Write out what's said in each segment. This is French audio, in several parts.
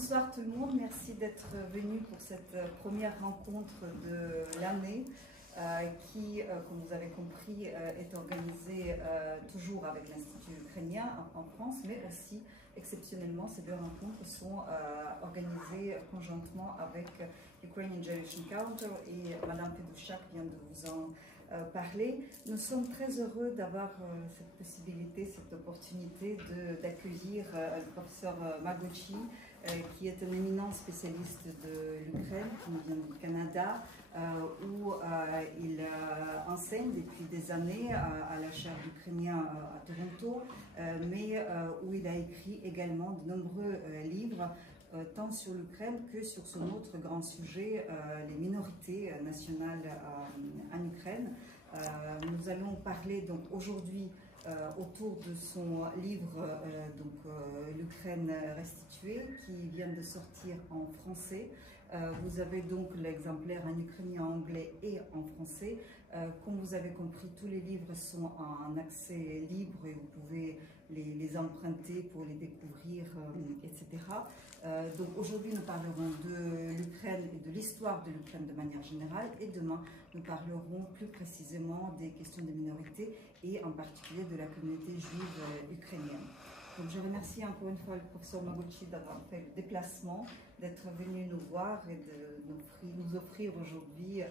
Bonsoir tout le monde, merci d'être venu pour cette première rencontre de l'année qui, comme vous avez compris, est organisée toujours avec l'Institut ukrainien en France, mais aussi exceptionnellement ces deux rencontres sont organisées conjointement avec Ukrainian Jewish Encounter et Madame Pedouchak vient de vous en parler. Nous sommes très heureux d'avoir cette possibilité, cette opportunité d'accueillir le professeur Magochi, qui est un éminent spécialiste de l'Ukraine, qui vient du Canada, où il enseigne depuis des années à la chaire d'ukrainien à Toronto, mais où il a écrit également de nombreux livres, tant sur l'Ukraine que sur son autre grand sujet, les minorités nationales en Ukraine. Nous allons parler donc aujourd'hui autour de son livre l'Ukraine restituée qui vient de sortir en français. Vous avez donc l'exemplaire en ukrainien, en anglais et en français. Comme vous avez compris, tous les livres sont en accès libre et vous pouvez les emprunter pour les découvrir, etc. Donc aujourd'hui, nous parlerons de l'Ukraine et de l'histoire de l'Ukraine de manière générale, et demain, nous parlerons plus précisément des questions des minorités et en particulier de la communauté juive ukrainienne. Donc je remercie encore une fois le professeur Magochi d'avoir fait le déplacement, d'être venu nous voir et de nous offrir aujourd'hui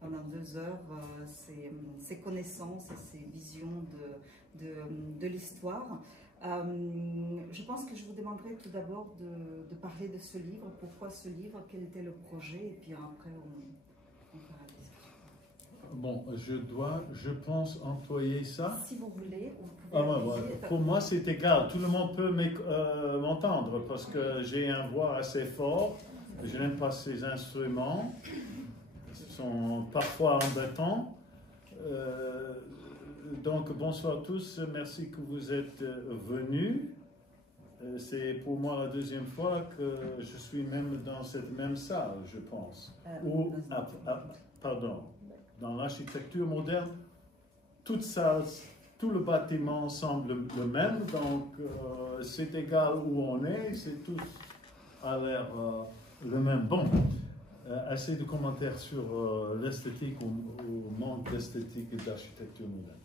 pendant 2 heures ses connaissances et ses visions de l'histoire. Je pense que je vous demanderai tout d'abord de parler de ce livre, pourquoi ce livre, quel était le projet, et puis après on fera la discussion. Bon, je pense, employer ça. Si vous voulez, vous pouvez pour moi, c'est égal. Tout le monde peut m'entendre parce que j'ai un voix assez fort. Je n'aime pas ces instruments. Ils sont parfois embêtants. Donc, bonsoir à tous. Merci que vous êtes venus. C'est pour moi la 2e fois que je suis même dans cette même salle, je pense. Pardon. Dans l'architecture moderne, tout le bâtiment semble le même, donc c'est égal où on est, c'est tous à l'air le même. Bon, assez de commentaires sur l'esthétique ou manque d'esthétique et d'architecture moderne.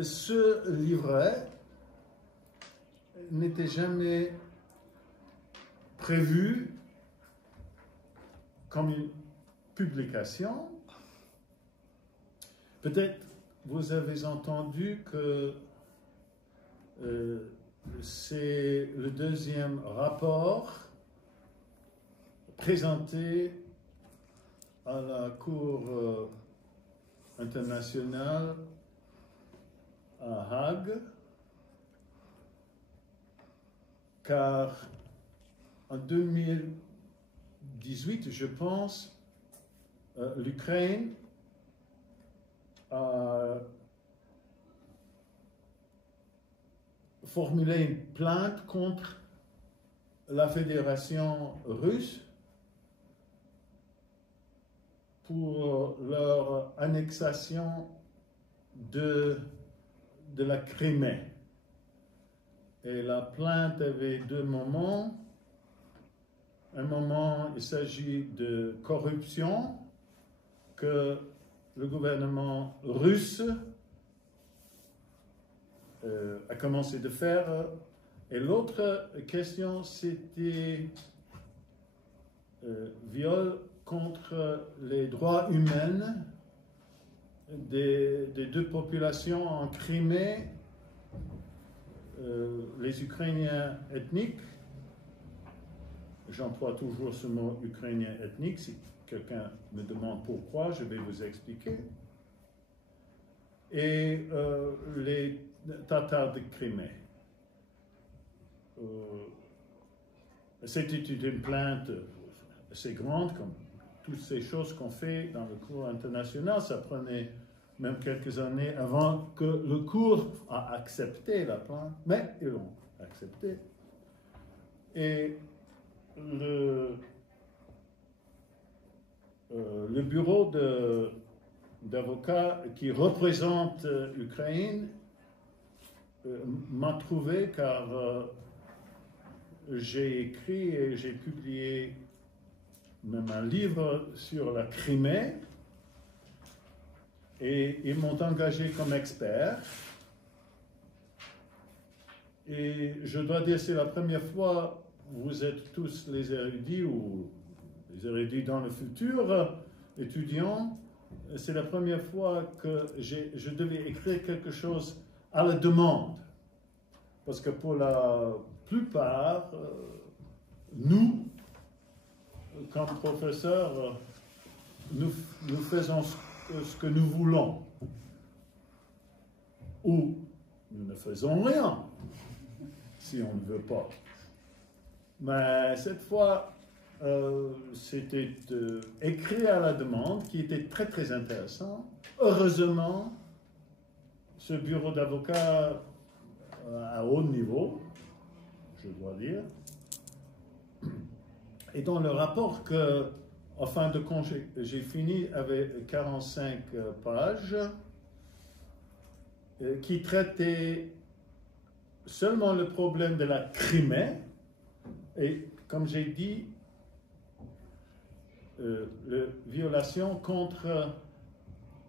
Ce livret n'était jamais prévu comme une publication. Peut-être vous avez entendu que c'est le 2e rapport présenté à la Cour internationale à Hague, car en 2018, je pense, l'Ukraine a formulé une plainte contre la Fédération russe pour leur annexation de la Crimée. Et la plainte avait 2 moments. Un moment, il s'agit de corruption que le gouvernement russe a commencé de faire. Et l'autre question, c'était viol contre les droits humains des 2 populations en Crimée, les Ukrainiens ethniques. J'emploie toujours ce mot ukrainien ethnique. Si quelqu'un me demande pourquoi, je vais vous expliquer. Et les Tatars de Crimée. C'était une plainte assez grande, comme toutes ces choses qu'on fait dans le cours international. Ça prenait même quelques années avant que le cours a accepté la plainte, mais ils l'ont accepté. Et le bureau d'avocats qui représente l'Ukraine m'a trouvé car j'ai écrit et j'ai publié même un livre sur la Crimée, et ils m'ont engagé comme expert. Et je dois dire, c'est la première fois, vous êtes tous les érudits ou les érudits dans le futur, étudiants, c'est la première fois que je devais écrire quelque chose à la demande. Parce que pour la plupart, nous, comme professeurs, nous faisons ce que nous voulons. Ou nous ne faisons rien, si on ne veut pas. Mais cette fois, c'était écrit à la demande, qui était très très intéressant. Heureusement, ce bureau d'avocats à haut niveau, je dois dire, et dans le rapport que, en fin de compte, j'ai fini avec 45 pages, qui traitait seulement le problème de la Crimée, et comme j'ai dit, la violation contre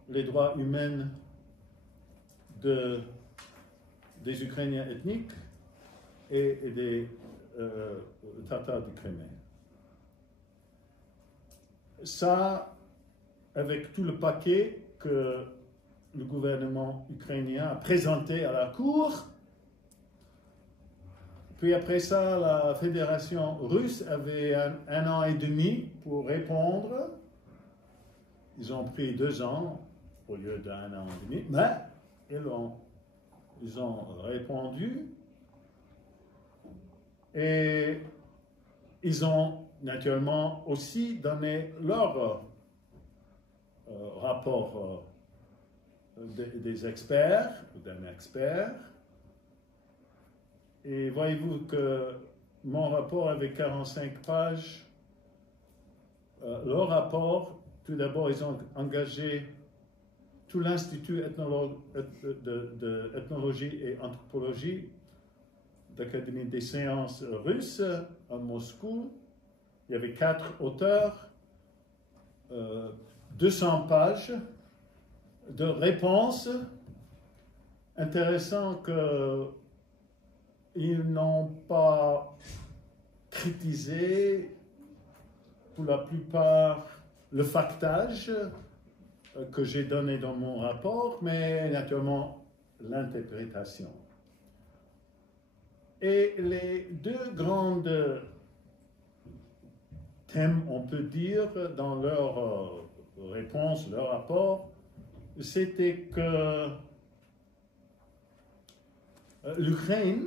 les droits humains des Ukrainiens ethniques et des Tatars du Crimée. Ça, avec tout le paquet que le gouvernement ukrainien a présenté à la Cour. Puis après ça, la Fédération russe avait un an et demi pour répondre. Ils ont pris 2 ans au lieu d'un an et demi, mais ils ont répondu. Et ils ont naturellement aussi donné leur rapport des experts, ou d'un expert. Et voyez-vous que mon rapport avait 45 pages. Leur rapport, tout d'abord, ils ont engagé tout l'Institut d'ethnologie et anthropologie d'Académie des sciences russes à Moscou. Il y avait 4 auteurs, 200 pages de réponses. Intéressant qu'ils n'ont pas critiqué pour la plupart le factage que j'ai donné dans mon rapport, mais naturellement l'interprétation. Et les 2 grandes thèmes, on peut dire, dans leur réponse, leur rapport, c'était que l'Ukraine,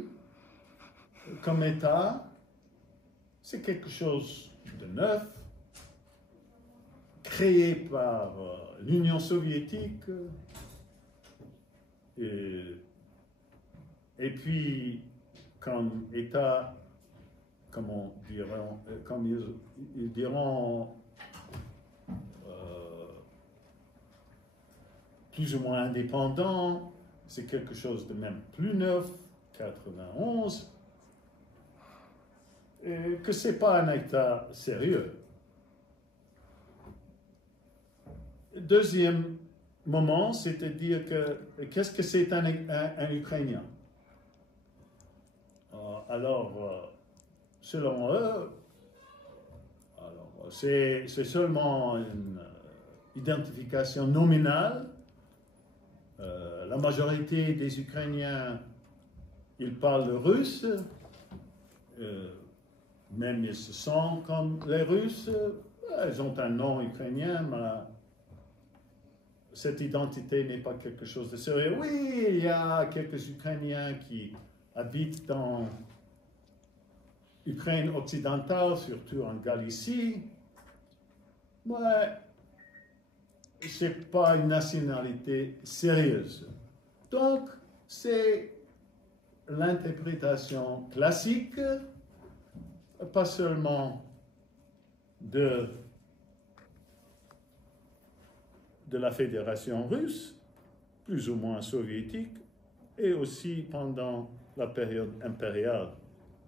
comme État, c'est quelque chose de neuf, créé par l'Union soviétique, et puis comme État, comme ils diront, plus ou moins indépendant, c'est quelque chose de même plus neuf, 91, et que ce n'est pas un État sérieux. Deuxième moment, c'est-à-dire qu'est-ce que c'est un Ukrainien? Alors, selon eux, c'est seulement une identification nominale. La majorité des Ukrainiens, ils parlent le russe, même ils se sentent comme les Russes, ils ont un nom ukrainien, mais cette identité n'est pas quelque chose de sérieux. Oui, il y a quelques Ukrainiens qui habitent dans l'Ukraine occidentale, surtout en Galicie, mais ce n'est pas une nationalité sérieuse. Donc, c'est l'interprétation classique, pas seulement de la Fédération russe, plus ou moins soviétique, et aussi pendant la période impériale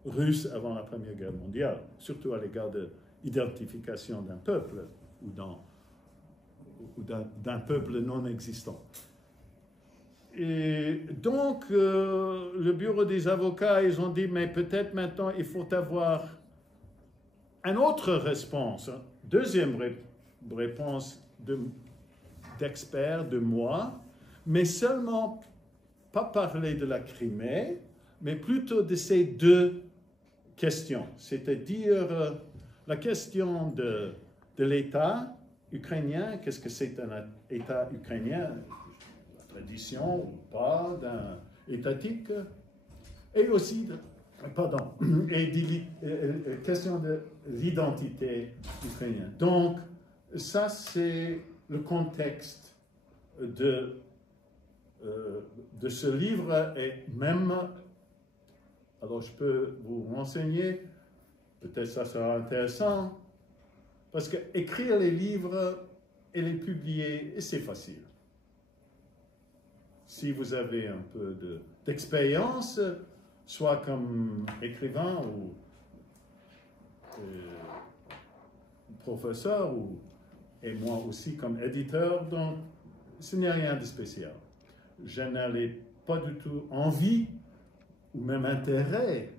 russe avant la Première Guerre mondiale, surtout à l'égard de l'identification d'un peuple ou d'un peuple non existant. Et donc, le bureau des avocats, ils ont dit, mais peut-être maintenant, il faut avoir une autre réponse, deuxième réponse d'experts, de moi, mais seulement pas parler de la Crimée, mais plutôt de ces deux questions, c'est-à-dire la question de l'État ukrainien, qu'est-ce que c'est un État ukrainien, la tradition ou pas d'un étatique, et aussi, question de l'identité ukrainienne. Donc, ça c'est le contexte de ce livre, et même, alors je peux vous renseigner, peut-être ça sera intéressant, parce que écrire les livres et les publier, c'est facile. Si vous avez un peu d'expérience, soit comme écrivain ou professeur, et moi aussi comme éditeur, donc ce n'est rien de spécial. Je n'avais pas du tout envie ou même intérêt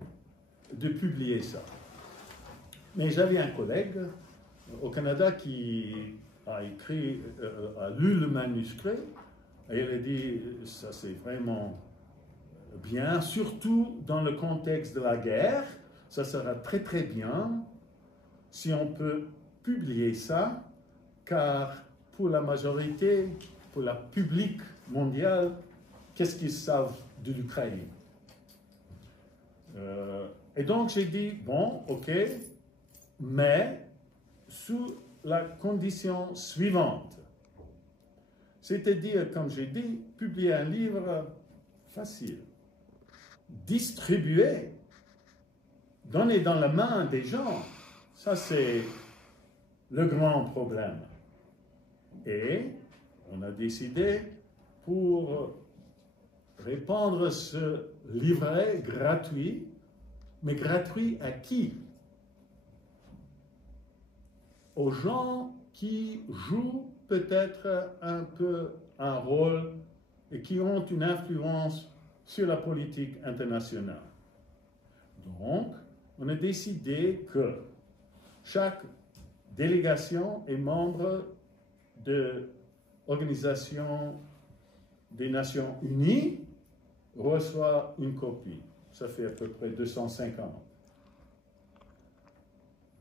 de publier ça. Mais j'avais un collègue au Canada qui a lu le manuscrit et il a dit ça c'est vraiment bien, surtout dans le contexte de la guerre, ça sera très très bien si on peut publier ça, car pour la majorité, pour la public mondiale, qu'est-ce qu'ils savent de l'Ukraine? Et donc j'ai dit, bon, ok, mais sous la condition suivante. C'est-à-dire, comme j'ai dit, publier un livre facile, distribuer, donner dans la main des gens, ça c'est le grand problème. Et on a décidé pour répandre ce livret gratuit, mais gratuit à qui? Aux gens qui jouent peut-être un peu un rôle et qui ont une influence sur la politique internationale. Donc, on a décidé que chaque délégation est membre de l'Organisation des Nations Unies, reçoit une copie. Ça fait à peu près 250.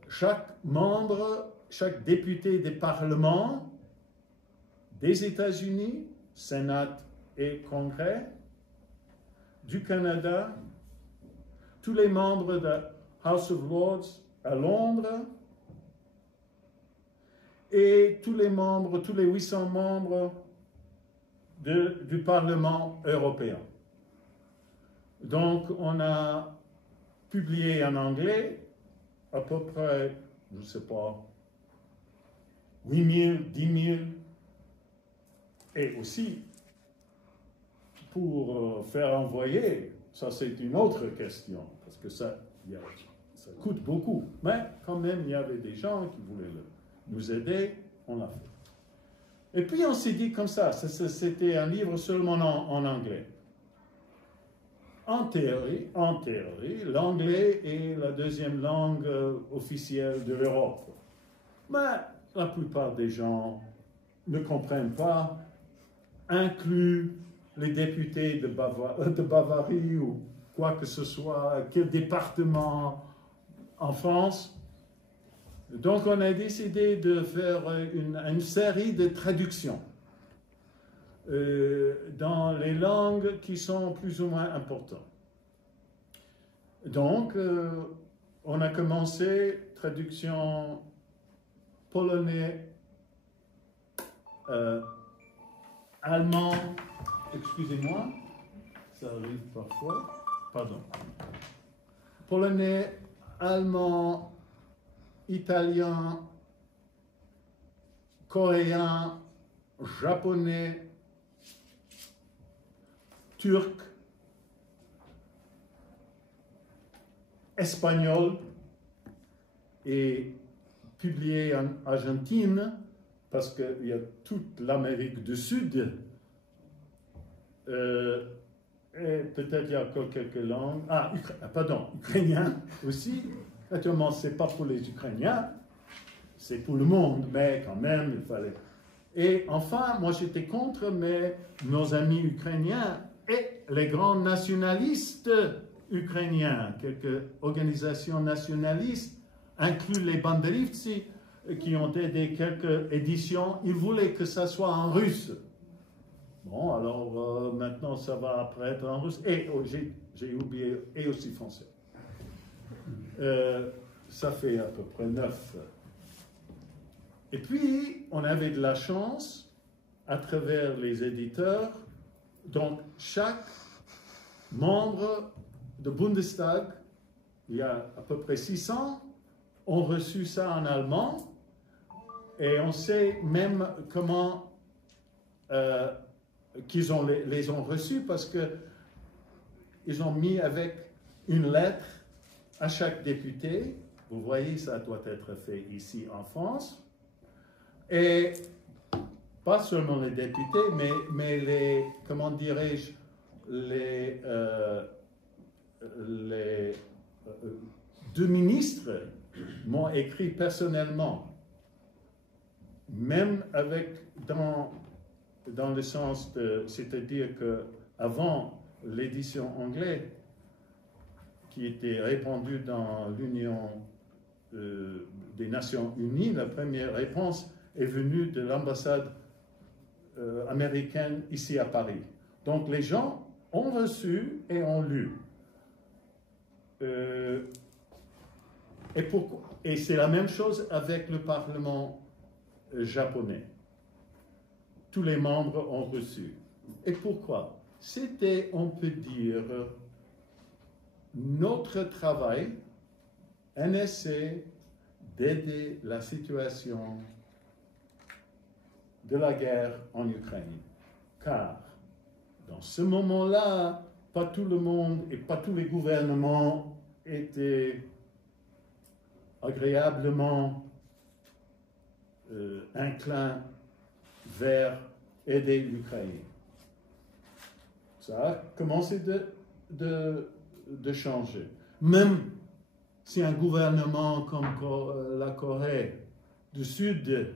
Chaque membre, chaque député des parlements des États-Unis, Sénat et Congrès, du Canada, tous les membres de House of Lords à Londres, et tous les membres, tous les 800 membres du Parlement européen. Donc, on a publié en anglais à peu près, je ne sais pas, 8 000, 10 000, et aussi, pour faire envoyer, ça c'est une autre question, parce que ça coûte beaucoup, mais quand même, il y avait des gens qui voulaient nous aider, on l'a fait. Et puis on s'est dit comme ça, c'était un livre seulement en anglais. En théorie, l'anglais est la deuxième langue officielle de l'Europe. Mais la plupart des gens ne comprennent pas, inclus les députés de Bavarie ou quoi que ce soit, quel département en France. Donc on a décidé de faire une série de traductions dans les langues qui sont plus ou moins importantes. Donc on a commencé traduction polonais, allemand, excusez-moi, ça arrive parfois, pardon, polonais, allemand, italien, coréen, japonais, turc, espagnol et publié en Argentine, parce qu'il y a toute l'Amérique du Sud, et peut-être il y a encore quelques langues. Ukrainien aussi. Naturellement, ce n'est pas pour les Ukrainiens, c'est pour le monde, mais quand même, il fallait. Et enfin, moi j'étais contre, mais nos amis ukrainiens et les grands nationalistes ukrainiens, quelques organisations nationalistes, inclus les Banderivtsi, qui ont aidé quelques éditions, ils voulaient que ça soit en russe. Bon, alors maintenant ça va apparaître en russe, et j'ai oublié, et aussi français. Ça fait à peu près 9. Et puis, on avait de la chance, à travers les éditeurs, donc chaque membre de Bundestag, il y a à peu près 600, ont reçu ça en allemand, et on sait même comment qu'ils les ont reçus, parce qu'ils ont mis avec une lettre à chaque député. Vous voyez, ça doit être fait ici en France. Et pas seulement les députés, mais les, comment dirais-je, les 2 ministres m'ont écrit personnellement, même dans le sens de, c'est-à-dire qu'avant l'édition anglaise, qui était répandue dans l'Union des Nations Unies, la première réponse est venue de l'ambassade américaine ici à Paris. Donc les gens ont reçu et ont lu. Et c'est la même chose avec le Parlement japonais. Tous les membres ont reçu. Et pourquoi? C'était, on peut dire, notre travail, un essai d'aider la situation de la guerre en Ukraine. Car dans ce moment-là, pas tout le monde et pas tous les gouvernements étaient agréablement inclins vers aider l'Ukraine. Ça a commencé de changer. Même si un gouvernement comme la Corée du Sud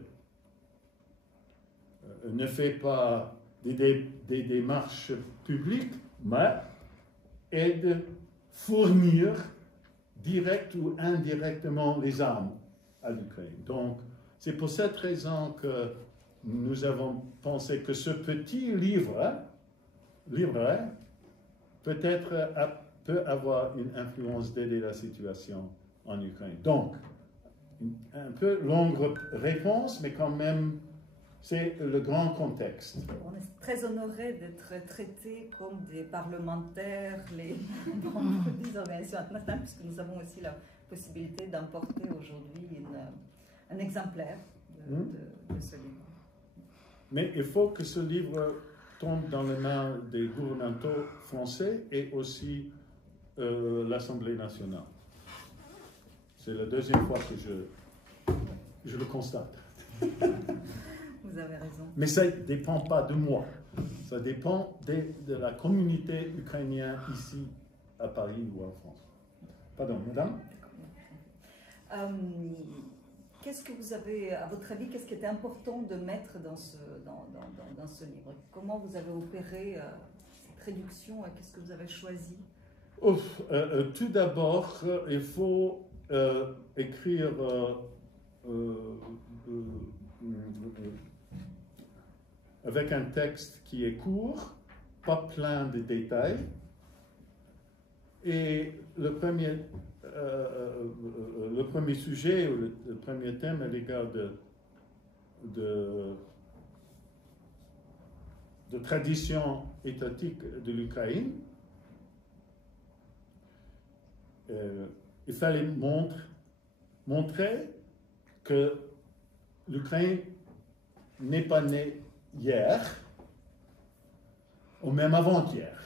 ne fait pas des démarches publiques, mais aide fournir direct ou indirectement les armes à l'Ukraine. Donc, c'est pour cette raison que nous avons pensé que ce petit livre peut-être peut avoir une influence d'aider la situation en Ukraine. Donc, un peu longue réponse, mais quand même, c'est le grand contexte. On est très honorés d'être traités comme des parlementaires, les membres des organisations internationales, puisque nous avons aussi la possibilité d'emporter aujourd'hui un exemplaire de ce livre. Mais il faut que ce livre tombe dans les mains des gouvernementaux français et aussi l'Assemblée nationale. C'est la deuxième fois que je le constate. Vous avez raison. Mais ça ne dépend pas de moi. Ça dépend de la communauté ukrainienne ici à Paris ou en France. Pardon, madame? Qu'est-ce que vous avez, à votre avis, qu'est-ce qui était important de mettre dans ce livre? Comment vous avez opéré cette réduction et qu'est-ce que vous avez choisi? Tout d'abord, il faut écrire avec un texte qui est court, pas plein de détails. Et le premier sujet, ou le premier thème à l'égard de tradition étatique de l'Ukraine, il fallait montrer que l'Ukraine n'est pas née hier, ou même avant-hier.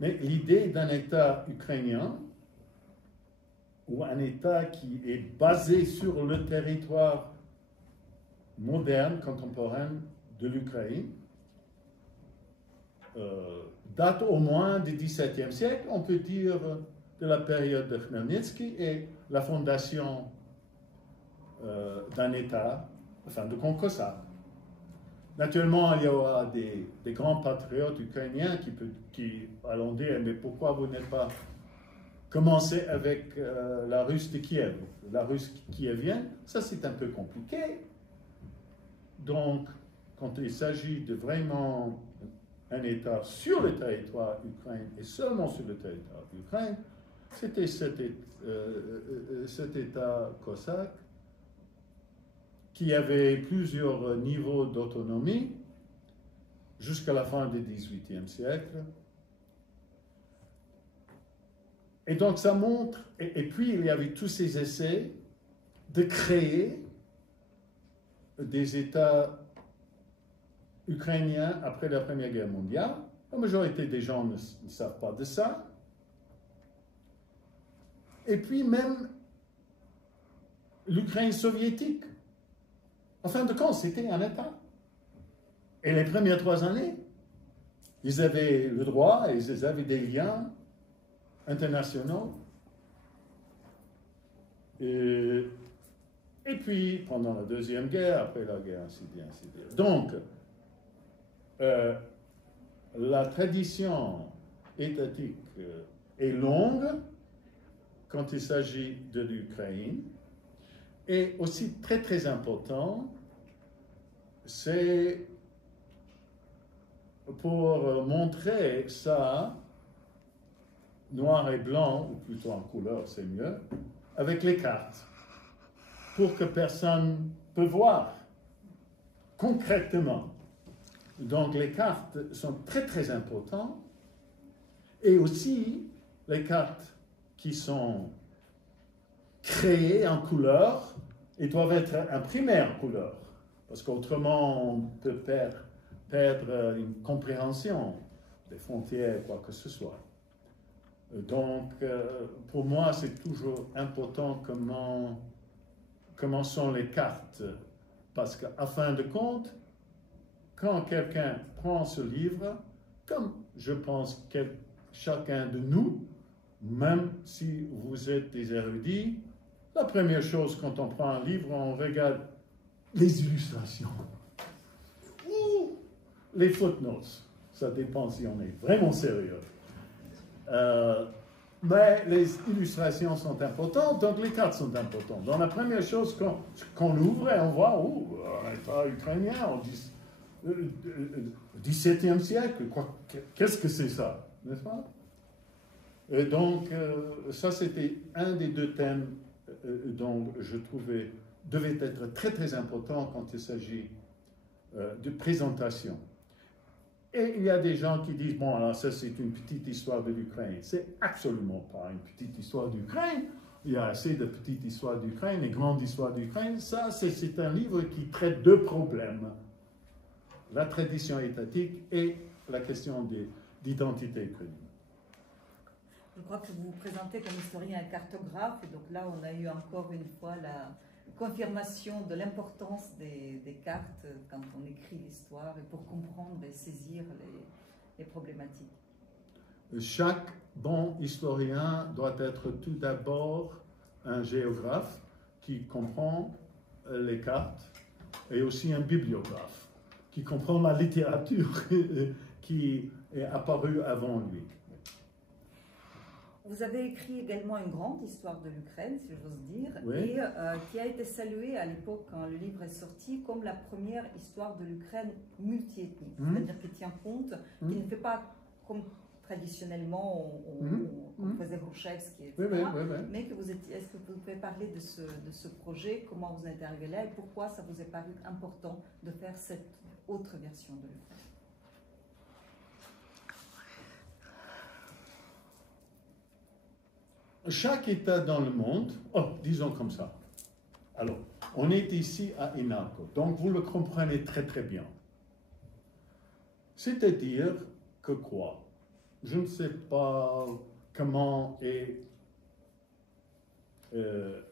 Mais l'idée d'un État ukrainien ou un État qui est basé sur le territoire moderne, contemporain de l'Ukraine, date au moins du XVIIe siècle, on peut dire de la période de Khmelnytsky et la fondation d'un État, enfin de camp cosaque. Naturellement, il y aura des grands patriotes ukrainiens qui allont dire, mais pourquoi vous n'êtes pas commencé avec la Russe de Kiev, la Russe kievienne? Ça, c'est un peu compliqué. Donc, quand il s'agit de vraiment un État sur le territoire ukrainien et seulement sur le territoire ukrainien, c'était cet État cosaque qui avait plusieurs niveaux d'autonomie jusqu'à la fin du XVIIIe siècle. Et donc ça montre, et puis il y avait tous ces essais de créer des États ukrainiens après la Première Guerre mondiale. La majorité des gens ne savent pas de ça. Et puis même l'Ukraine soviétique. En fin de compte, c'était un État. Et les premières 3 années, ils avaient le droit et ils avaient des liens internationaux. Et puis, pendant la Deuxième Guerre, après la guerre, ainsi de suite. Donc, la tradition étatique est longue quand il s'agit de l'Ukraine. Et aussi très très important, c'est pour montrer ça, noir et blanc, ou plutôt en couleur, c'est mieux, avec les cartes, pour que personne peut voir concrètement. Donc les cartes sont très très importantes, et aussi les cartes qui sont créées en couleur et doivent être imprimées en couleur, parce qu'autrement on peut perdre une compréhension des frontières, quoi que ce soit. Donc, pour moi, c'est toujours important comment sont les cartes, parce qu'à fin de compte, quand quelqu'un prend ce livre, comme je pense que chacun de nous, même si vous êtes des érudits, la première chose quand on prend un livre, on regarde les illustrations ou les footnotes. Ça dépend si on est vraiment sérieux. Mais les illustrations sont importantes, donc les cartes sont importantes. Donc la première chose qu'on ouvre et on voit, un État ukrainien au XVIIe siècle, qu'est-ce que c'est ça, n'est-ce pas? Et donc ça c'était un des 2 thèmes dont je trouvais devait être très très important quand il s'agit de présentation. Et il y a des gens qui disent, bon, alors ça c'est une petite histoire de l'Ukraine. C'est absolument pas une petite histoire d'Ukraine. Il y a assez de petites histoires d'Ukraine et grandes histoires d'Ukraine. Ça, c'est un livre qui traite 2 problèmes. La tradition étatique et la question d'identité ukrainienne. Je crois que vous vous présentez comme historien et cartographe, et donc là on a eu encore une fois la confirmation de l'importance des cartes quand on écrit l'histoire et pour comprendre et saisir les problématiques. Chaque bon historien doit être tout d'abord un géographe qui comprend les cartes et aussi un bibliographe qui comprend la littérature qui est apparue avant lui. Vous avez écrit également une grande histoire de l'Ukraine, si j'ose dire, oui. Et qui a été saluée à l'époque quand le livre est sorti comme la première histoire de l'Ukraine multiethnique, c'est-à-dire qui tient compte, qui ne fait pas comme traditionnellement on faisait Grushevski, etc. Mais que est-ce que vous pouvez parler de ce projet, comment vous êtes arrivé là et pourquoi ça vous est paru important de faire cette autre version de l'Ukraine? Chaque État dans le monde, disons comme ça. Alors, on est ici à Inalco, donc vous le comprenez très très bien. C'est-à-dire que quoi? Je ne sais pas comment est le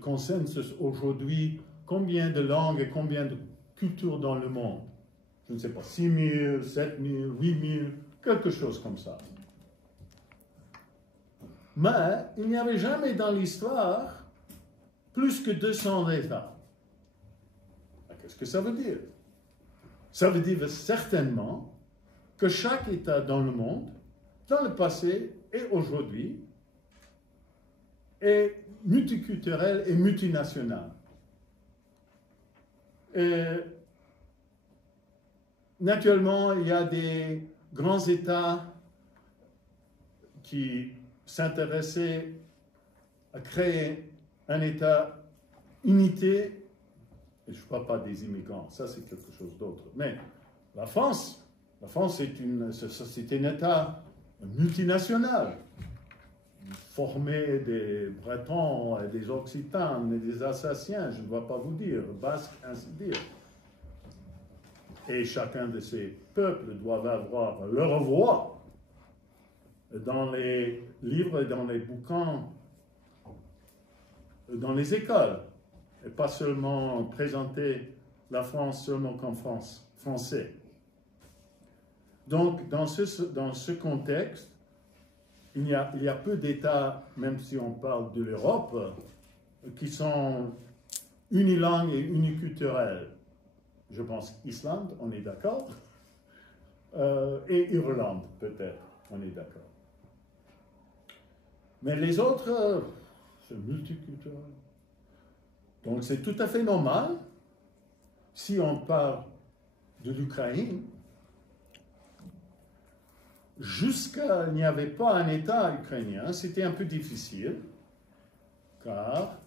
consensus aujourd'hui, combien de langues et combien de cultures dans le monde? Je ne sais pas, 6 000, 7 000, 8 000, quelque chose comme ça. Mais il n'y avait jamais dans l'histoire plus que 200 États. Qu'est-ce que ça veut dire? Ça veut dire certainement que chaque État dans le monde, dans le passé et aujourd'hui, est multiculturel et multinational. Et naturellement, il y a des grands États qui s'intéressaient à créer un État unité. Et je ne parle pas des immigrants, ça c'est quelque chose d'autre. Mais la France c'est un État multinational, formé des Bretons, et des Occitans, et des Alsaciens, je ne vais pas vous dire, Basques, ainsi de dire. Et chacun de ces peuples doit avoir leur voix dans les livres, dans les bouquins, dans les écoles, et pas seulement présenter la France seulement comme français. Donc, dans ce contexte, il y a peu d'États, même si on parle de l'Europe, qui sont unilingues et uniculturels. Je pense Islande, on est d'accord, et Irlande, peut-être, on est d'accord. Mais les autres, c'est multiculturel. Donc c'est tout à fait normal, si on parle de l'Ukraine, jusqu'à il n'y avait pas un État ukrainien, c'était un peu difficile, car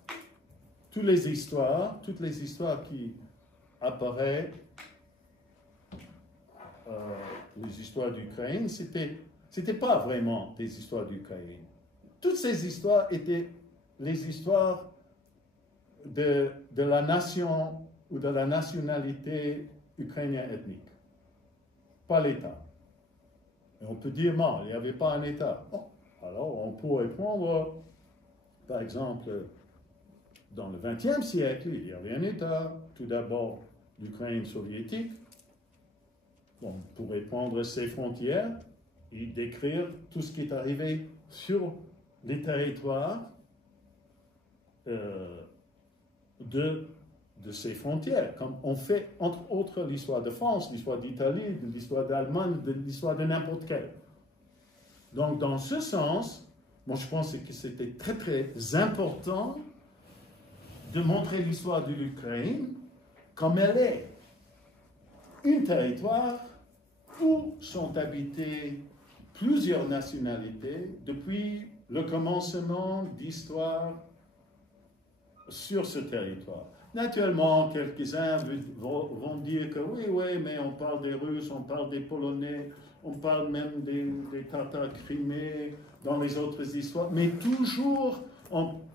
toutes les histoires qui apparaissent, les histoires d'Ukraine, c'était pas vraiment des histoires d'Ukraine. Toutes ces histoires étaient les histoires de la nation ou de la nationalité ukrainienne ethnique, pas l'État. Et on peut dire, non, il n'y avait pas un État. Bon, alors on pourrait prendre, par exemple, dans le XXe siècle, il y avait un État, tout d'abord l'Ukraine soviétique. Bon, on pourrait prendre ses frontières et décrire tout ce qui est arrivé sur les territoires de ces frontières, comme on fait entre autres l'histoire de France, l'histoire d'Italie, l'histoire d'Allemagne, l'histoire de n'importe quelle. Donc dans ce sens, moi je pense que c'était très très important de montrer l'histoire de l'Ukraine comme elle est. Un territoire où sont habitées plusieurs nationalités depuis le commencement d'histoire sur ce territoire. Naturellement, quelques-uns vont dire que oui, mais on parle des Russes, on parle des Polonais, on parle même des Tatars Crimée dans les autres histoires, mais toujours,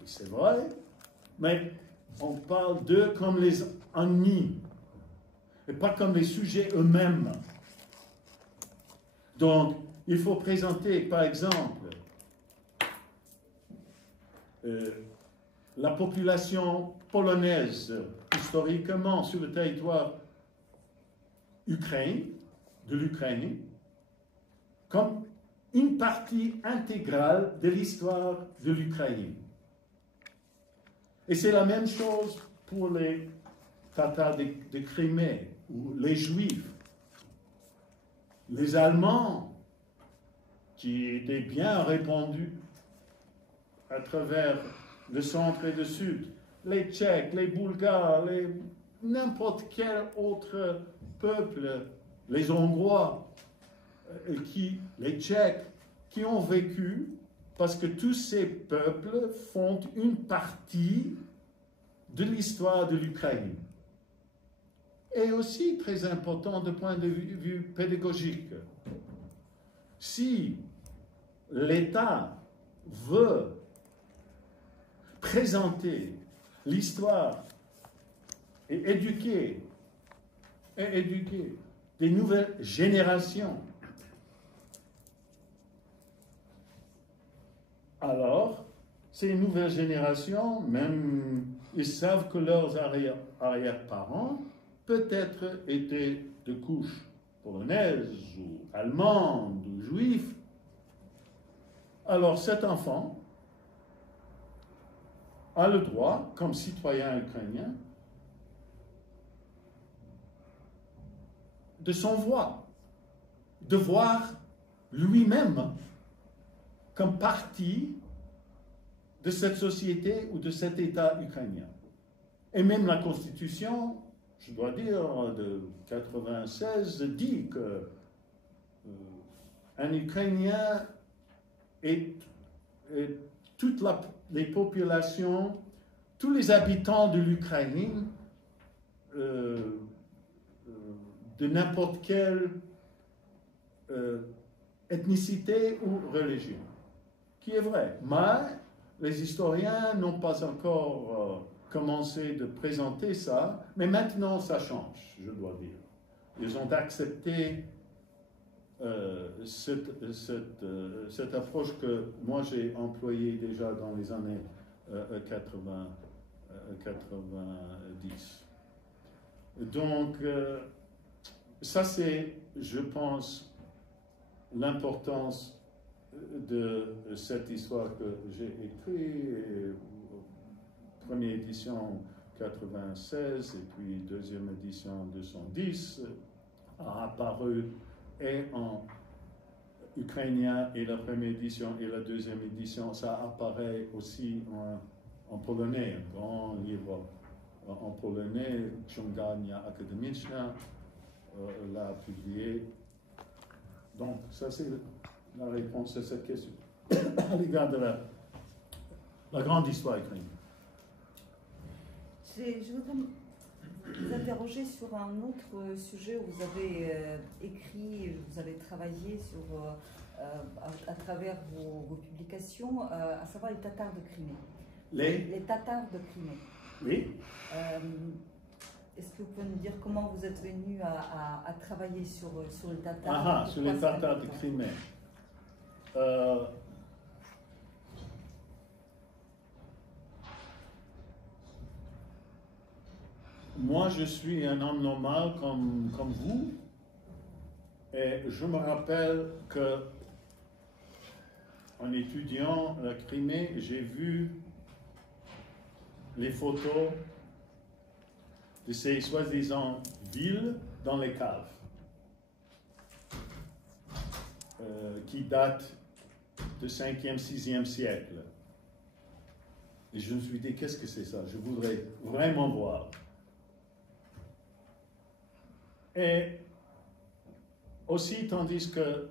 c'est vrai, mais on parle d'eux comme les ennemis, et pas comme les sujets eux-mêmes. Donc, il faut présenter, par exemple, la population polonaise, historiquement, sur le territoire de l'Ukraine, comme une partie intégrale de l'histoire de l'Ukraine. Et c'est la même chose pour les Tatars de Crimée, ou les Juifs, les Allemands, qui étaient bien répandus à travers le centre et le sud, les Tchèques, les Bulgares, n'importe quel autre peuple, les Hongrois, les Tchèques, qui ont vécu, parce que tous ces peuples font une partie de l'histoire de l'Ukraine. Et aussi très important de point de vue pédagogique. Si l'État veut présenter l'histoire et éduquer des nouvelles générations, alors ces nouvelles générations, même, ils savent que leurs arrière-parents peut-être étaient de couche polonaise ou allemande ou juif. Alors cet enfant a le droit, comme citoyen ukrainien, de son voix, de voir lui-même comme partie de cette société ou de cet État ukrainien. Et même la Constitution, je dois dire, de 1996 dit que un Ukrainien et toutes les populations, tous les habitants de l'Ukraine, de n'importe quelle ethnicité ou religion, qui est vrai. Mais les historiens n'ont pas encore commencé de présenter ça, mais maintenant ça change, je dois dire. Ils ont accepté cette approche que moi j'ai employée déjà dans les années 90. Donc, ça c'est, je pense, l'importance de cette histoire que j'ai écrite, première édition 96 et puis deuxième édition 210, a apparu et en ukrainien et la première édition et la deuxième édition, ça apparaît aussi en polonais, un grand livre en polonais, Ksiągania Akademiczna l'a publié. Donc, ça c'est la réponse à cette question à l'égard de la grande histoire ukrainienne. Je voudrais vous interroger sur un autre sujet où vous avez écrit, vous avez travaillé sur, à travers vos publications, à savoir les Tatars de Crimée. Les Tatars de Crimée. Oui. Est-ce que vous pouvez nous dire comment vous êtes venu à travailler sur les Tatars? Sur les Tatars de Crimée. Moi, je suis un homme normal comme vous, et je me rappelle que en étudiant la Crimée, j'ai vu les photos de ces soi-disant villes dans les caves, qui datent du 5e, 6e siècle. Et je me suis dit, qu'est-ce que c'est ça? Je voudrais vraiment voir. Et aussi, tandis que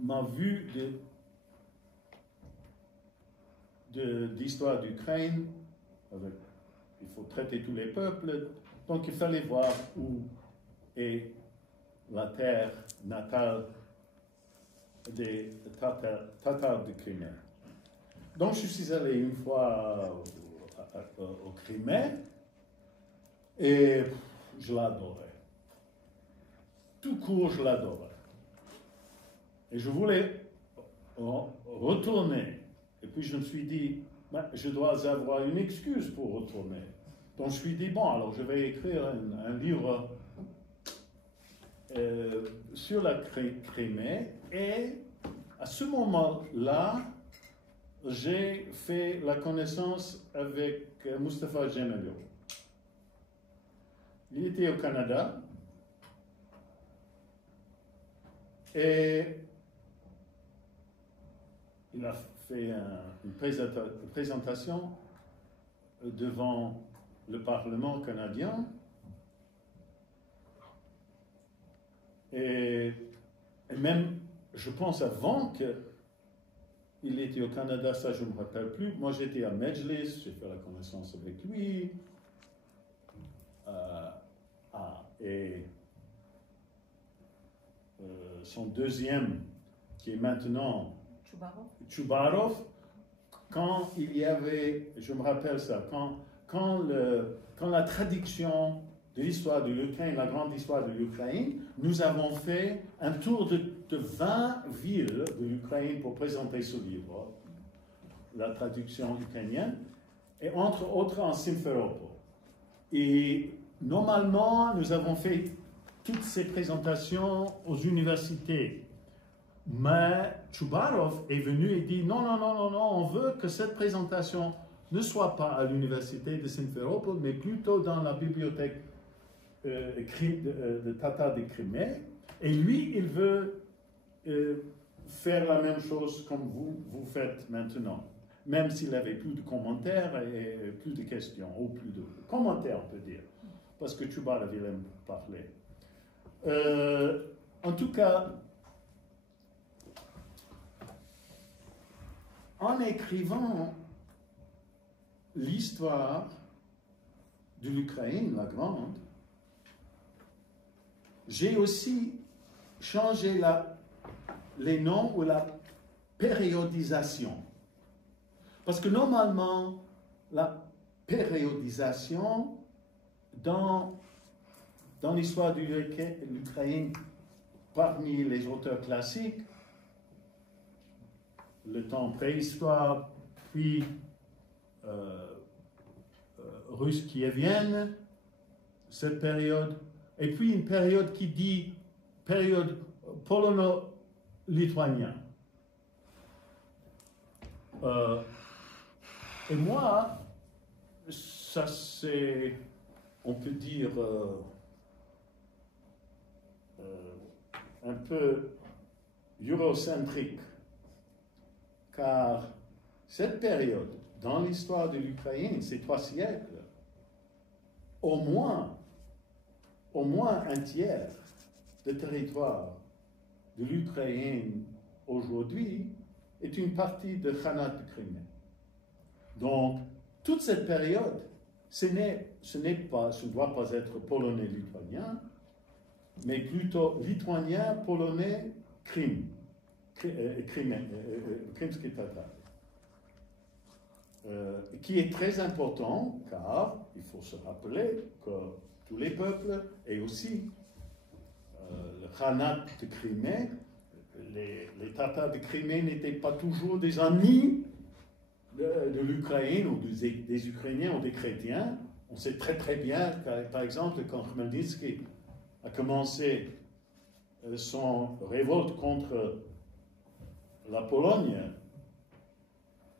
ma vue d'histoire d'Ukraine, il faut traiter tous les peuples, donc il fallait voir où est la terre natale des Tatars de Crimée. Donc je suis allé une fois au Crimée et je l'adorais. Tout court, je l'adorais. Et je voulais retourner. Et puis je me suis dit, je dois avoir une excuse pour retourner. Donc je me suis dit, bon, alors je vais écrire un livre sur la Crimée. Et à ce moment-là, j'ai fait la connaissance avec Mustafa Gemelio. Il était au Canada et il a fait une présentation devant le Parlement canadien et même, je pense, avant qu'il était au Canada, ça je ne me rappelle plus. Moi j'étais à Medjlis, j'ai fait la connaissance avec lui. Et son deuxième, qui est maintenant Chubarov, quand il y avait, je me rappelle ça, quand la traduction de l'histoire de l'Ukraine, la grande histoire de l'Ukraine, nous avons fait un tour de 20 villes de l'Ukraine pour présenter ce livre, la traduction ukrainienne, et entre autres en Simferopol. Et normalement, nous avons fait toutes ces présentations aux universités. Mais Chubarov est venu et dit non, on veut que cette présentation ne soit pas à l'université de Simferopol, mais plutôt dans la bibliothèque de Tatar de Crimée. Et lui, il veut faire la même chose comme vous faites maintenant. Même s'il avait plus de commentaires et plus de questions, ou plus de commentaires, on peut dire. Parce que Chubarov, il aime parler. En tout cas, en écrivant l'histoire de l'Ukraine, la grande, j'ai aussi changé les noms ou la périodisation. Parce que normalement, la périodisation dans l'histoire de l'Ukraine, parmi les auteurs classiques, le temps préhistoire, puis russe kievienne, cette période, et puis une période qui dit période polono-lituanienne. Et moi, ça c'est, on peut dire, un peu eurocentrique, car cette période, dans l'histoire de l'Ukraine, ces 3 siècles, au moins un tiers du territoire de l'Ukraine aujourd'hui est une partie de Khanat de Crimée. Donc, toute cette période, ce ne doit pas être polonais-lituanien, mais plutôt lituanien, polonais, krimski tatar. Qui est très important, car il faut se rappeler que tous les peuples, et aussi le Khanat de Crimée, les Tatars de Crimée n'étaient pas toujours des amis de l'Ukraine, ou des Ukrainiens ou des chrétiens. On sait très très bien, par exemple, quand Khmelnytsky a commencé son révolte contre la Pologne,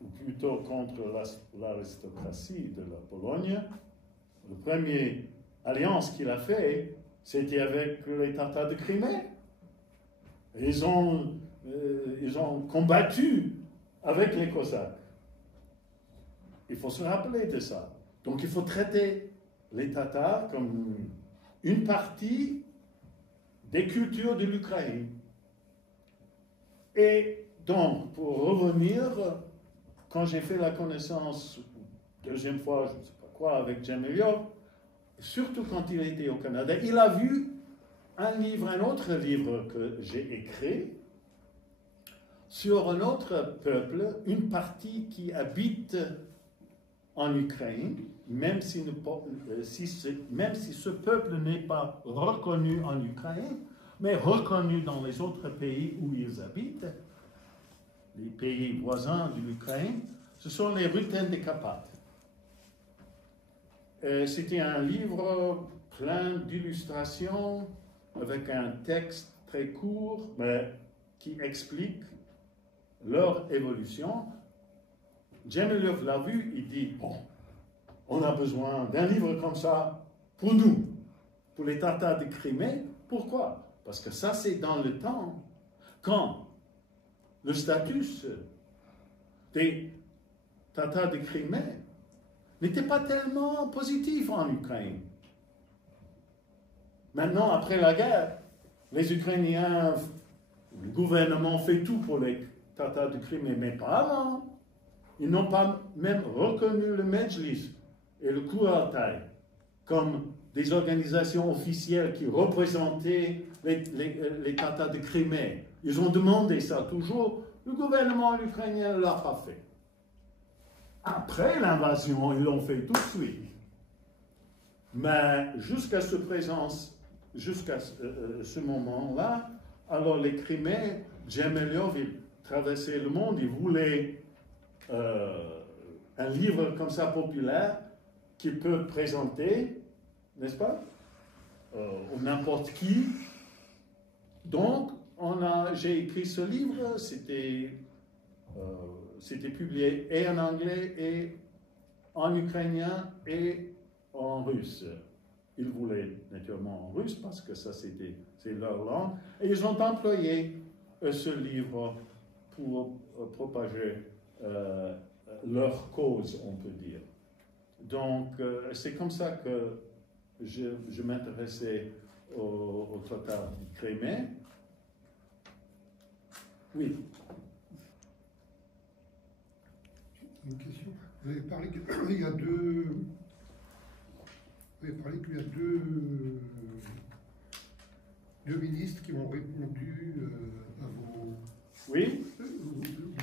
ou plutôt contre l'aristocratie de la Pologne, la première alliance qu'il a fait, c'était avec les Tatars de Crimée. Ils ont combattu avec les Cosaques. Il faut se rappeler de ça. Donc il faut traiter les Tatars comme une partie des cultures de l'Ukraine. Et donc, pour revenir, quand j'ai fait la connaissance, deuxième fois, je ne sais pas quoi, avec Jemelov, surtout quand il était au Canada, il a vu un autre livre que j'ai écrit sur un autre peuple, une partie qui habite en Ukraine, même si ce peuple n'est pas reconnu en Ukraine, mais reconnu dans les autres pays où ils habitent, les pays voisins de l'Ukraine, ce sont les Rutènes des Carpates. C'était un livre plein d'illustrations, avec un texte très court, mais qui explique leur évolution. Jemelov l'a vu, il dit, bon, on a besoin d'un livre comme ça pour nous, pour les Tatars de Crimée. Pourquoi? Parce que ça, c'est dans le temps, quand le statut des Tatars de Crimée n'était pas tellement positif en Ukraine. Maintenant, après la guerre, les Ukrainiens, le gouvernement fait tout pour les Tatars de Crimée, mais pas avant. Ils n'ont pas même reconnu le Medjlis et le Kurultai comme des organisations officielles qui représentaient les Tatars de Crimée. Ils ont demandé ça toujours. Le gouvernement ukrainien ne l'a pas fait. Après l'invasion, ils l'ont fait tout de suite. Mais jusqu'à ce moment-là, alors les Criméens, Djemeliov, il traversait le monde, il voulait un livre comme ça populaire qu'il peut présenter, n'est-ce pas, n'importe qui. Donc, j'ai écrit ce livre, c'était publié et en anglais, et en ukrainien, et en russe. Ils voulaient naturellement en russe, parce que ça, c'est leur langue. Et ils ont employé ce livre pour propager leur cause, on peut dire. Donc, c'est comme ça que je m'intéressais au Tatars criméen. Oui. Une question. Vous avez parlé qu'il y a deux ministres qui ont répondu à vos... Oui. Vous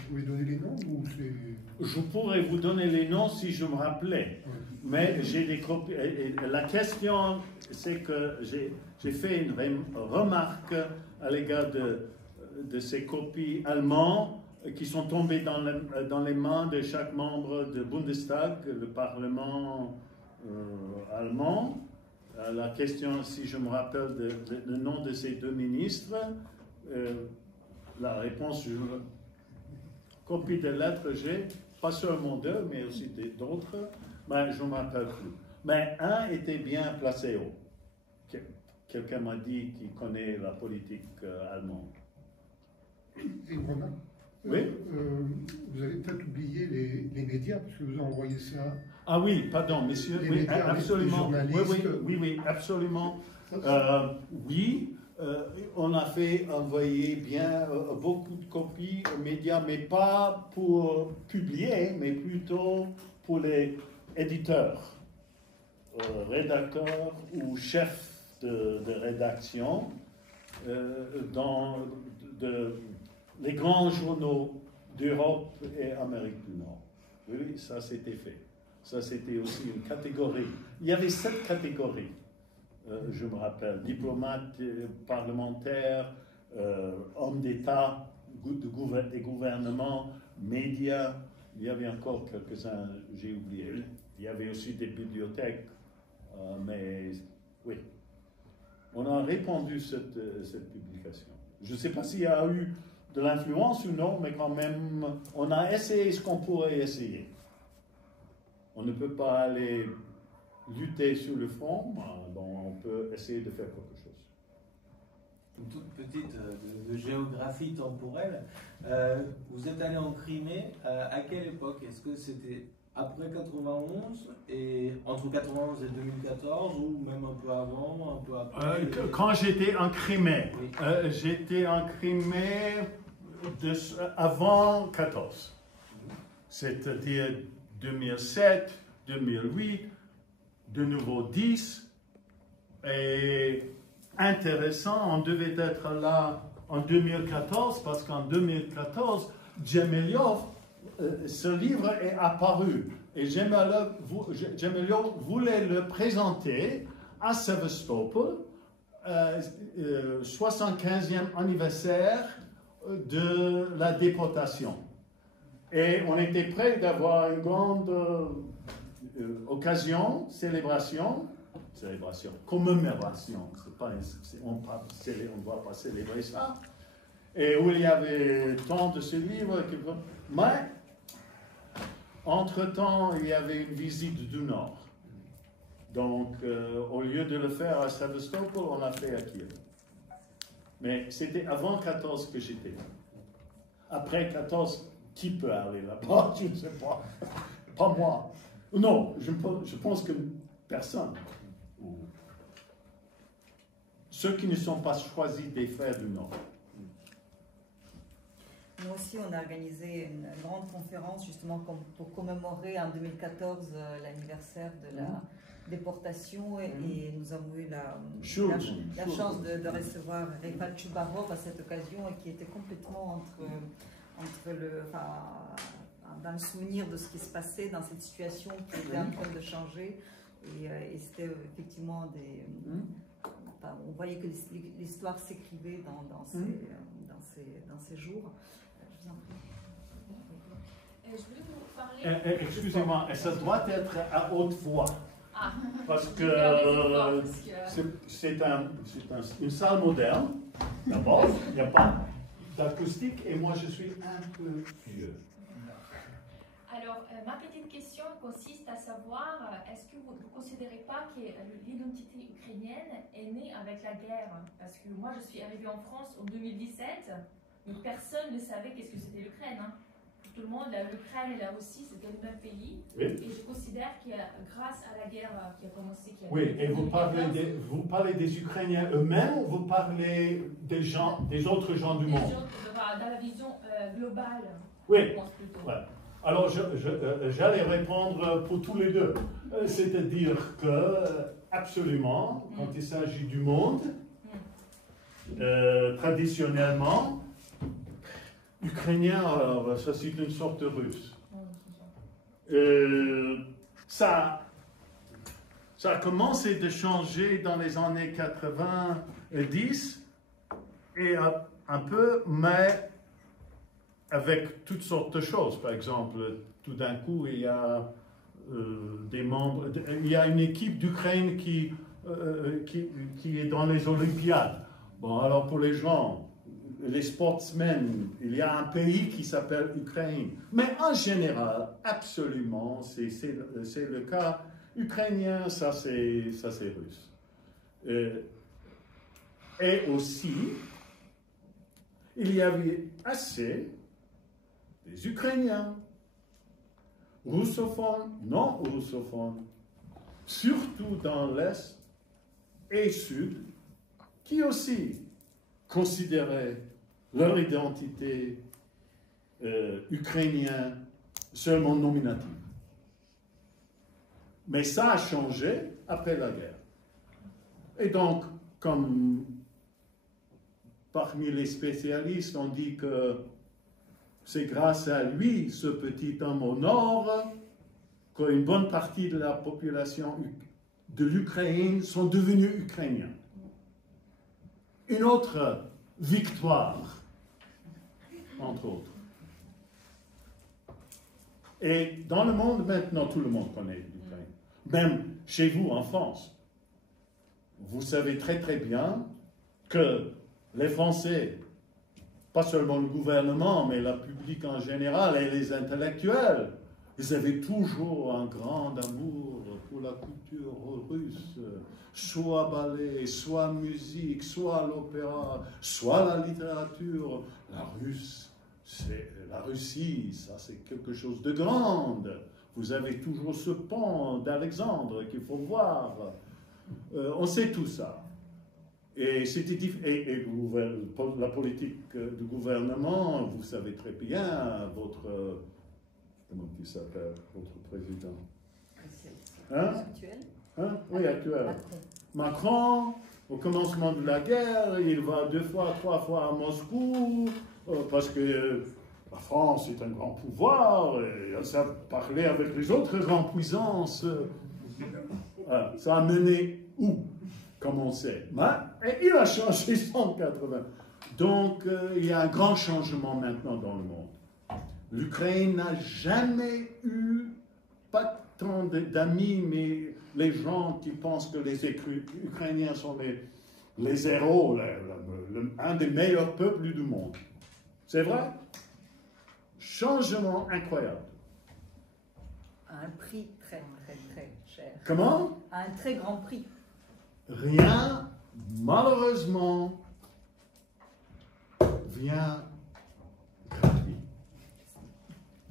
pouvez donner les noms ou c'est... Je pourrais vous donner les noms si je me rappelais. Ouais. Mais j'ai des copies. Et la question, c'est que j'ai fait une remarque à l'égard de ces copies allemandes qui sont tombées dans les mains de chaque membre du Bundestag, le Parlement allemand. La question, si je me rappelle le nom de ces deux ministres, la réponse, copie de lettres, j'ai, pas seulement d'eux, mais aussi d'autres, mais je ne me rappelle plus. Mais un était bien placé haut. Quelqu'un m'a dit qu'il connaît la politique allemande. Et Romain, Oui. vous avez peut-être oublié les médias, parce que vous avez envoyé ça. Ah oui, pardon, monsieur. Les Oui, médias, absolument. les journalistes. Oui, absolument. Oui, on a fait envoyer bien beaucoup de copies aux médias, mais pas pour publier, mais plutôt pour les éditeurs, rédacteurs ou chefs de rédaction dans les grands journaux d'Europe et Amérique du Nord. Oui, ça c'était fait. Ça c'était aussi une catégorie. Il y avait 7 catégories. Je me rappelle, diplomates, parlementaires, hommes d'État, des gouvernements, médias. Il y avait encore quelques-uns, j'ai oublié. Il y avait aussi des bibliothèques, mais oui. On a répandu cette publication. Je ne sais pas s'il y a eu de l'influence ou non, mais quand même, on a essayé ce qu'on pourrait essayer. On ne peut pas aller lutter sur le front, donc on peut essayer de faire quelque chose. Une toute petite de géographie temporelle. Vous êtes allé en Crimée, à quelle époque? Est-ce que c'était après 91, et entre 91 et 2014, ou même un peu avant, un peu après? Quand j'étais en Crimée, Oui. j'étais en Crimée avant 14. C'est-à-dire 2007, 2008, de nouveau 10. Et intéressant, on devait être là en 2014, parce qu'en 2014, Djemeliov, ce livre est apparu. Et Djemeliov voulait le présenter à Sébastopol, 75e anniversaire de la déportation. Et on était prêt d'avoir une grande commémoration, on ne doit pas célébrer ça, et où il y avait tant de ce livre, mais entre-temps, il y avait une visite du Nord. Donc, au lieu de le faire à Sébastopol, on l'a fait à Kiev. Mais c'était avant 14 que j'étais là. Après 14, qui peut aller là-bas? Je ne sais pas. Pas moi. Non, je pense que personne. Ceux qui ne sont pas choisis des frères du Nord. Nous aussi, on a organisé une grande conférence justement pour commémorer en 2014 l'anniversaire de la déportation et nous avons eu la chance de recevoir Rafal Chubarov à cette occasion et qui était complètement dans le souvenir de ce qui se passait dans cette situation qui était en train de changer. Et c'était effectivement enfin, on voyait que l'histoire s'écrivait dans ces jours. Je vous en prie. Je voulais vous parler. Excusez-moi, ça doit être à haute voix. Ah. Parce que c'est une salle moderne. D'abord, il n'y a pas d'acoustique et moi je suis un peu vieux. Alors, ma petite question consiste à savoir, est-ce que vous ne considérez pas que l'identité ukrainienne est née avec la guerre? Parce que moi, je suis arrivée en France en 2017, mais personne ne savait qu'est-ce que c'était l'Ukraine. Hein. Tout le monde, l'Ukraine et la Russie, c'était le même pays. Oui. Et je considère que grâce à la guerre qui a commencé... Oui, et vous parlez des Ukrainiens eux-mêmes ou vous parlez des autres gens du monde? Dans la vision globale, oui. je pense plutôt. Ouais. Alors, j'allais répondre pour tous les deux. C'est-à-dire que, absolument, quand il s'agit du monde, traditionnellement, ukrainien, alors, ça c'est une sorte de russe. Ça a commencé de changer dans les années 90 et un peu, mais avec toutes sortes de choses. Par exemple, tout d'un coup, il y a des membres, il y a une équipe d'Ukraine qui est dans les Olympiades. Bon, alors pour les gens, les sportsmen, il y a un pays qui s'appelle Ukraine. Mais en général, absolument, c'est le cas ukrainien, ça c'est russe. Et aussi, il y avait assez des Ukrainiens, russophones, non russophones, surtout dans l'Est et Sud, qui aussi considéraient leur identité ukrainienne seulement nominative. Mais ça a changé après la guerre. Et donc, comme parmi les spécialistes, on dit que c'est grâce à lui, ce petit homme au nord, qu'une bonne partie de la population de l'Ukraine sont devenus ukrainiens. Une autre victoire, entre autres. Et dans le monde, maintenant, tout le monde connaît l'Ukraine. Même chez vous, en France. Vous savez très très bien que les Français, pas seulement le gouvernement, mais la public en général et les intellectuels, ils avaient toujours un grand amour pour la culture russe, soit ballet, soit musique, soit l'opéra, soit la littérature. La Russie, ça c'est quelque chose de grand. Vous avez toujours ce pont d'Alexandre qu'il faut voir. On sait tout ça. Et la politique du gouvernement, vous savez très bien, comment il s'appelle, votre président? Actuel. Hein? Oui, actuel. Macron, au commencement de la guerre, il va 2 fois, 3 fois à Moscou, parce que la France est un grand pouvoir, et elle sait parler avec les autres grandes puissances. Ça a mené où, comme on sait? Et il a changé 180. Donc, il y a un grand changement maintenant dans le monde. L'Ukraine n'a jamais eu, pas tant d'amis, mais les gens qui pensent que les Ukrainiens sont les héros, un des meilleurs peuples du monde. C'est vrai? Changement incroyable. À un prix très, très, très cher. Comment? À un très grand prix. Rien, malheureusement, vient gratuit.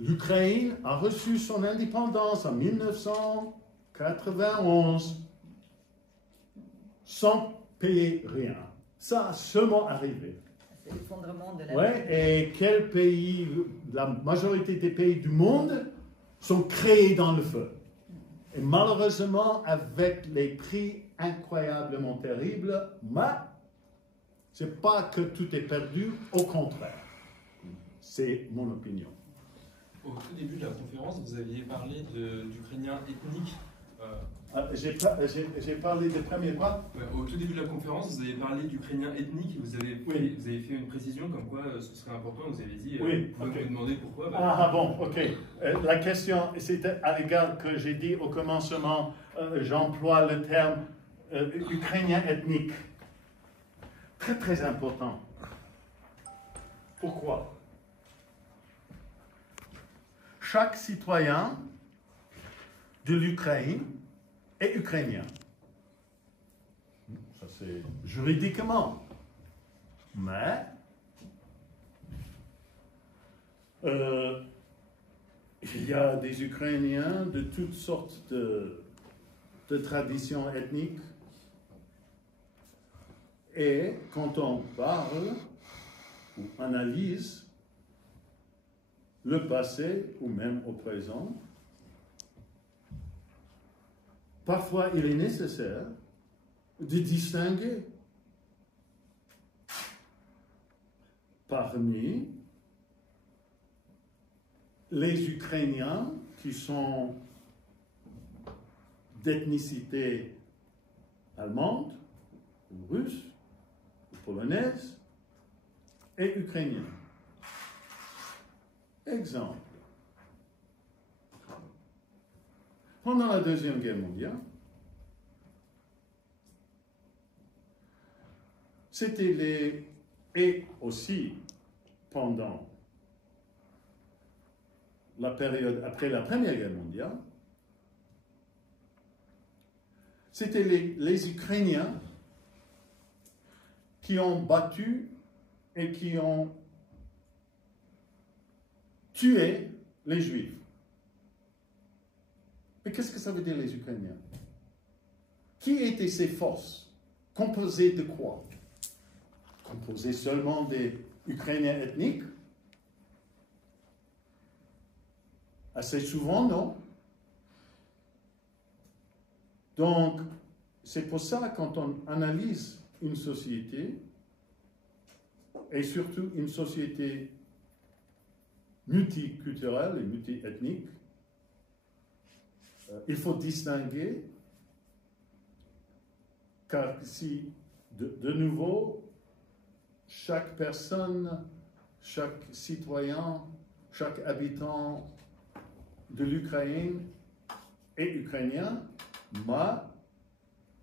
L'Ukraine a reçu son indépendance en 1991 sans payer rien. Ça a seulement arrivé. C'est l'effondrement de la... Oui, et quel pays, la majorité des pays du monde sont créés dans le feu. Et malheureusement, avec les prix incroyablement terribles, mais ce n'est pas que tout est perdu, au contraire. C'est mon opinion. Au tout début de la conférence, vous aviez parlé d'Ukrainiens ethniques J'ai parlé des premiers pas. Ouais, au tout début de la conférence, vous avez parlé d'Ukrainiens ethniques, vous avez fait une précision comme quoi ce serait important, vous avez dit, oui, vous me demandez pourquoi. Bon, ok. La question, c'était à l'égard que j'ai dit au commencement, j'emploie le terme Ukrainien ethnique. Très très important. Pourquoi? Chaque citoyen de l'Ukraine est ukrainien. Ça c'est juridiquement. Mais il y a des Ukrainiens de toutes sortes de traditions ethniques. Et quand on parle ou analyse le passé ou même au présent, parfois il est nécessaire de distinguer parmi les Ukrainiens qui sont d'ethnicité allemande, ou russe, ou polonaise, et ukrainienne. Exemple. Pendant la Deuxième Guerre mondiale, c'était et aussi pendant la période après la Première Guerre mondiale, c'était les Ukrainiens qui ont battu et qui ont tué les Juifs. Mais qu'est-ce que ça veut dire les Ukrainiens? Qui étaient ces forces? Composées de quoi? Composées seulement des Ukrainiens ethniques? Assez souvent, non. Donc, c'est pour ça, quand on analyse une société, et surtout une société multiculturelle et multiethnique, il faut distinguer, car si, de nouveau, chaque personne, chaque citoyen, chaque habitant de l'Ukraine est ukrainien, mais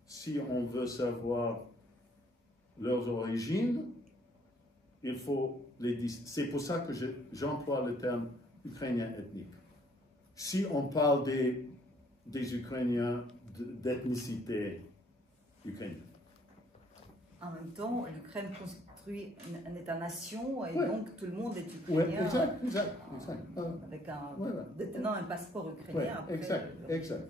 si on veut savoir leurs origines, il faut les distinguer. C'est pour ça que j'emploie le terme ukrainien ethnique. Si on parle des Ukrainiens d'ethnicité ukrainienne. En même temps, l'Ukraine construit un État-nation et donc tout le monde est Oui, ukrainien. exact. Avec détenant un passeport ukrainien. Après, exact.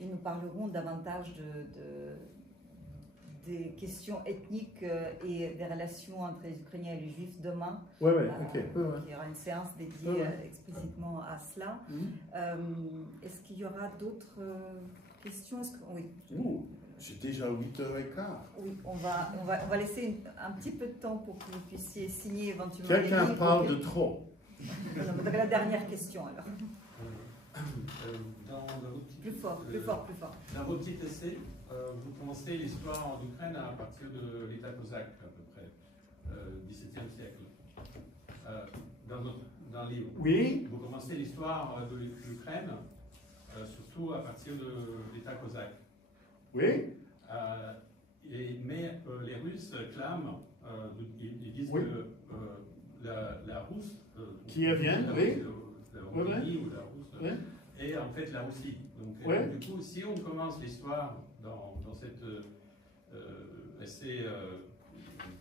Et nous parlerons davantage des questions ethniques et des relations entre les Ukrainiens et les Juifs demain. Ok. Il y aura une séance dédiée explicitement à cela. Est-ce qu'il y aura d'autres questions? Oui. C'est déjà 8h15. Oui, on va laisser un petit peu de temps pour que vous puissiez signer éventuellement. Quelqu'un parle de trop. Donc la dernière question alors. Plus fort. Dans votre petit essai, vous commencez l'histoire d'Ukraine à partir de l'État cosaque, à peu près, XVIIe siècle. Dans le livre. Oui. Vous commencez l'histoire de l'Ukraine, surtout à partir de l'État cosaque. Oui. Mais les Russes clament, ils disent que la Rousse, qui vient, la Roumanie ou la Rousse, est en fait la Russie. Donc, du coup, si on commence l'histoire dans cet essai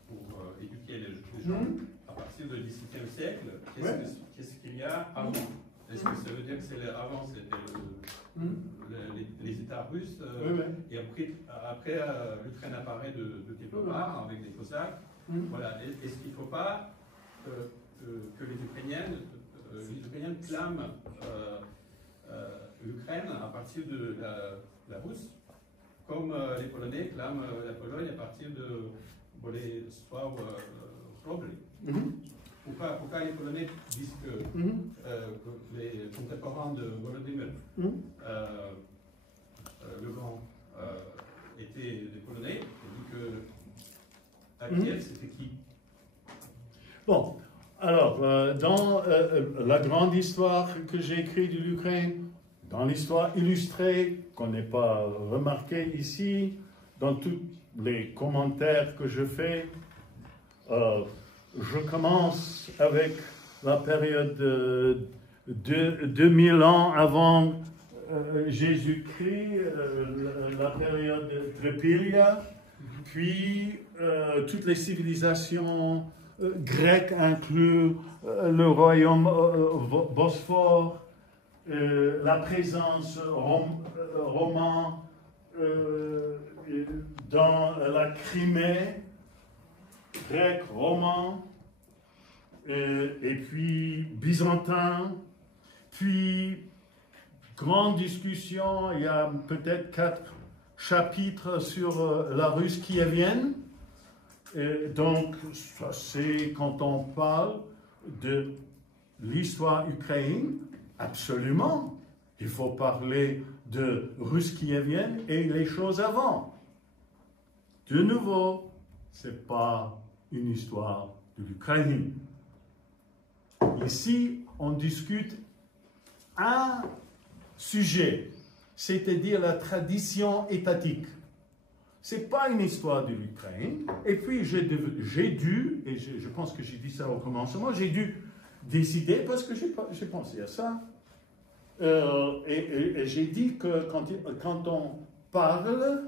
pour éduquer les gens à partir du XVIIe siècle, qu'est-ce qu'il y a avant? Est-ce que ça veut dire que avant c'était les États russes et après l'Ukraine apparaît de quelque part avec des Cosaques? Voilà. Est-ce qu'il ne faut pas que les Ukrainiens clament l'Ukraine à partir de la Russe, comme les Polonais clament la Pologne à partir de Bolesław Chrobry? Ou pourquoi les Polonais disent que les contemporains de Volodymyr le Grand étaient des Polonais, et que à Kiev, c'était qui? Bon, alors, dans la grande histoire que j'ai écrite de l'Ukraine, dans l'histoire illustrée, qu'on n'est pas remarqué ici, dans tous les commentaires que je fais, je commence avec la période de 2000 ans avant Jésus-Christ, la période de Trépilia, puis toutes les civilisations grecques inclus le royaume Bosphore, la présence romaine dans la Crimée, grec, roman, et puis byzantin, puis grande discussion, il y a peut-être 4 chapitres sur la Russe kievienne. Et donc, ça c'est quand on parle de l'histoire ukrainienne, absolument. Il faut parler de Russe kievienne et les choses avant. De nouveau, ce n'est pas une histoire de l'Ukraine. Ici, on discute un sujet, c'est-à-dire la tradition étatique. Ce n'est pas une histoire de l'Ukraine. Et puis, j'ai dû, et je pense que j'ai dit ça au commencement, j'ai dû décider, parce que j'ai pensé à ça, et j'ai dit que quand on parle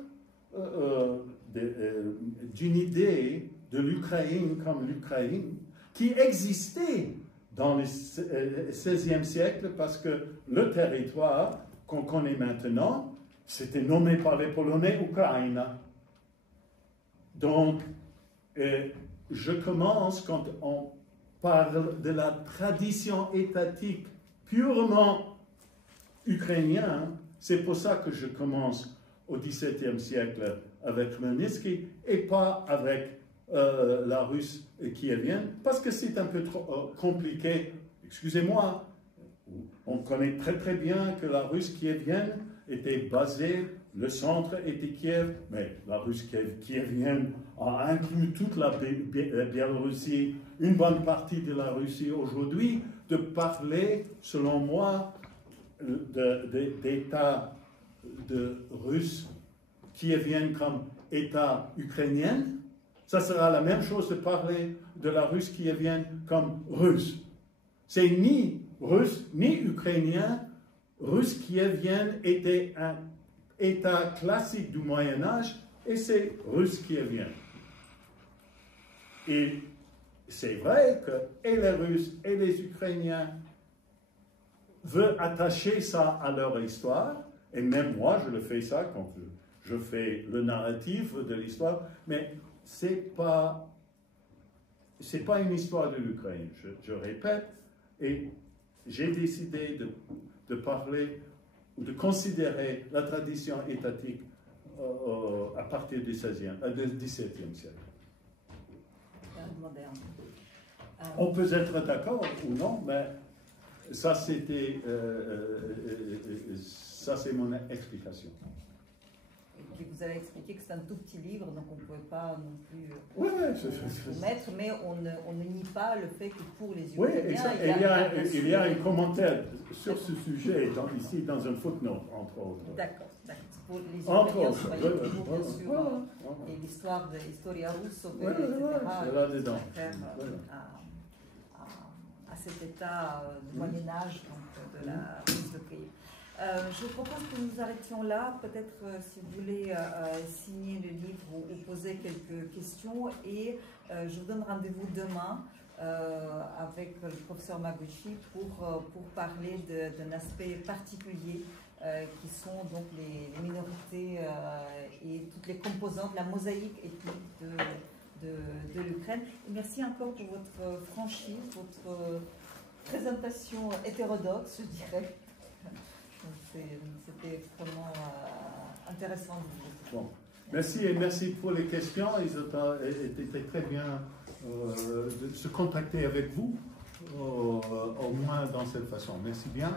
d'une idée de l'Ukraine comme l'Ukraine, qui existait dans le XVIe siècle, parce que le territoire qu'on connaît maintenant, c'était nommé par les Polonais Ukraina. Donc, je commence quand on parle de la tradition étatique purement ukrainienne. C'est pour ça que je commence au XVIIe siècle avec Khmelnytsky et pas avec la Russe kievienne, parce que c'est un peu trop compliqué. Excusez-moi, on connaît très très bien que la Russe kievienne était basée, le centre était Kiev, mais la Russe kievienne a inclus toute la Biélorussie, une bonne partie de la Russie aujourd'hui. De parler, selon moi, d'État de Russe kievienne comme État ukrainien, ça sera la même chose de parler de la Russe kievienne comme russe. C'est ni russe ni ukrainien. Russe kievienne était un État classique du Moyen-Âge et c'est russe kievienne. Et c'est vrai que et les Russes et les Ukrainiens veulent attacher ça à leur histoire, et même moi je le fais ça quand je fais le narratif de l'histoire, mais c'est pas une histoire de l'Ukraine, je répète, et j'ai décidé de parler ou de considérer la tradition étatique à partir du XVIIe siècle. Moderne. On peut être d'accord ou non, mais ça c'était ça c'est mon explication. Et puis vous avez expliqué que c'est un tout petit livre, donc on ne pouvait pas non plus Oui, mettre, mais on ne nie pas le fait que pour les oui, Ukrainiens, il y a un commentaire sur ce sujet ici dans un footnote, entre autres. D'accord. Pour les Entre Ukrainiens, autres, soyez toujours bien sûr, et l'histoire de Historia Russo, etc., à cet état du Moyen-Âge, donc de la Russe de Kiev. Je vous propose que nous arrêtions là. Peut-être si vous voulez signer le livre ou poser quelques questions. Et je vous donne rendez-vous demain avec le professeur Maguchi pour parler d'un aspect particulier qui sont donc les minorités et toutes les composantes, la mosaïque ethnique de l'Ukraine. Merci encore pour votre franchise, votre présentation hétérodoxe, je dirais. C'était vraiment intéressant. Bon. Merci et merci pour les questions. Ils étaient très bien de se contacter avec vous, au moins dans cette façon. Merci bien.